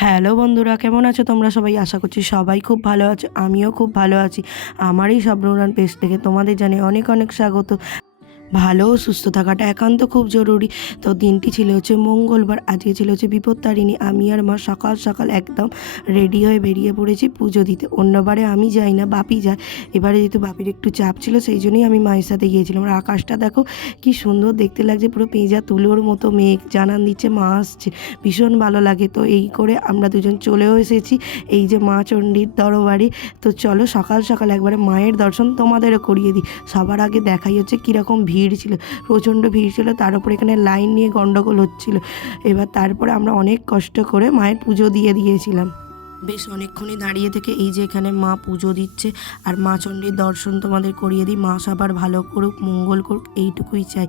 Hello বন্ধুরা, কেমন আছো তোমরা সবাই? আশা করছি সবাই খুব ভালো আছো, আমিও খুব ভালো আছি। আমার এই স্বপ্নরান পেজ থেকে তোমাদের জানাই অনেক অনেক স্বাগত। ভালো ও সুস্থ থাকাটা একান্ত খুব জরুরি। তো দিনটি ছিল হচ্ছে মঙ্গলবার, আজকে ছিল হচ্ছে বিপত্তারিণী। আমি আর মা সকাল সকাল একদম রেডি হয়ে বেরিয়ে পড়েছি পুজো দিতে। অন্যবারে আমি যাই না, বাপি যায়। এবারে যেহেতু বাপির একটু চাপ ছিল সেই জন্যই আমি মায়ের সাথে গিয়েছিলাম। আর আকাশটা দেখো কি সুন্দর দেখতে লাগছে, পুরো পেঁজা তুলোর মতো মেঘ, জানান দিচ্ছে মা আসছে, ভীষণ ভালো লাগে। তো এই করে আমরা দুজন চলেও এসেছি এই যে মা চণ্ডীর দরবারে। তো চলো সকাল সকাল একবারে মায়ের দর্শন তোমাদেরও করিয়ে দিই। সবার আগে দেখাই হচ্ছে কীরকম ভিড় ছিল, প্রচণ্ড ভিড় ছিল, তার উপর এখানে লাইন নিয়ে গন্ডগোল হচ্ছিল। এবার তারপরে আমরা অনেক কষ্ট করে মায়ের পুজো দিয়েছিলাম। বেশ অনেকক্ষণই দাঁড়িয়ে থেকে এই যে এখানে মা পুজো দিচ্ছে আর মা চণ্ডীর দর্শন তোমাদের করিয়ে দিই। মা সবার ভালো করুক, মঙ্গল করুক, এইটুকুই চাই।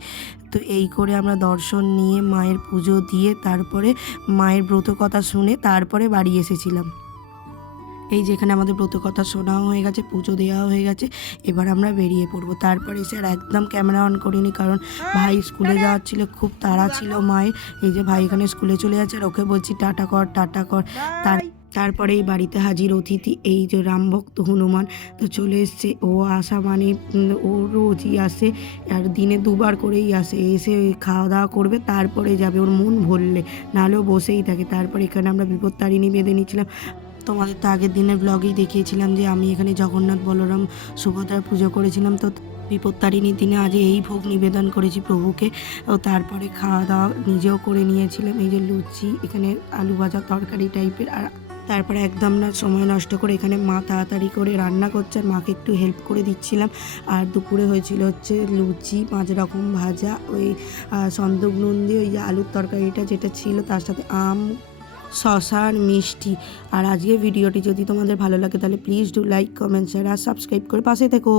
তো এই করে আমরা দর্শন নিয়ে মায়ের পুজো দিয়ে তারপরে মায়ের ব্রত কথা শুনে তারপরে বাড়ি এসেছিলাম। এই যেখানে আমাদের ব্রত কথা শোনাও হয়ে গেছে, পুজো দেওয়াও হয়ে গেছে, এবার আমরা বেরিয়ে পড়বো। তারপরে এসে আর একদম ক্যামেরা অন করিনি, কারণ ভাই স্কুলে যাওয়ার ছিল, খুব তাড়া ছিল মায়ের। এই যে ভাই এখানে স্কুলে চলে যাচ্ছে আর ওকে বলছি টাটা কর টাটা কর। তারপরে এই বাড়িতে হাজির অতিথি এই যে রামভক্ত হনুমান। তো চলে এসছে, ও আসা মানে ও রোজই আসে, আর দিনে দুবার করেই আসে। এসে খাওয়া দাওয়া করবে তারপরে যাবে, ওর মন ভরলে, নাহলেও বসেই থাকে। তারপর এখানে আমরা বিপত্তারিণী বেঁধে নিচ্ছিলাম। তোমাদের তো আগের দিনের ব্লগেই দেখিয়েছিলাম যে আমি এখানে জগন্নাথ বলরাম সুভদ্রার পুজো করেছিলাম। তো বিপত্তারিণীর দিনে আজ এই ভোগ নিবেদন করেছি প্রভুকে। ও তারপরে খাওয়া দাওয়া নিজেও করে নিয়েছিলাম। এই যে লুচি, এখানে আলু ভাজা তরকারি টাইপের। আর তারপরে একদম না সময় নষ্ট করে এখানে মা তাড়াতাড়ি করে রান্না করছে আর মাকে একটু হেল্প করে দিচ্ছিলাম। আর দুপুরে হয়েছিল হচ্ছে লুচি, 5 রকম ভাজা, ওই সন্দক নুন দিয়ে ওই যে আলুর তরকারিটা যেটা ছিল, তার সাথে আম, শসা আর মিষ্টি। আর আজকের ভিডিওটি যদি তোমাদের ভালো লাগে তাহলে please do like, comment, share আর সাবস্ক্রাইব করে পাশে থেকো।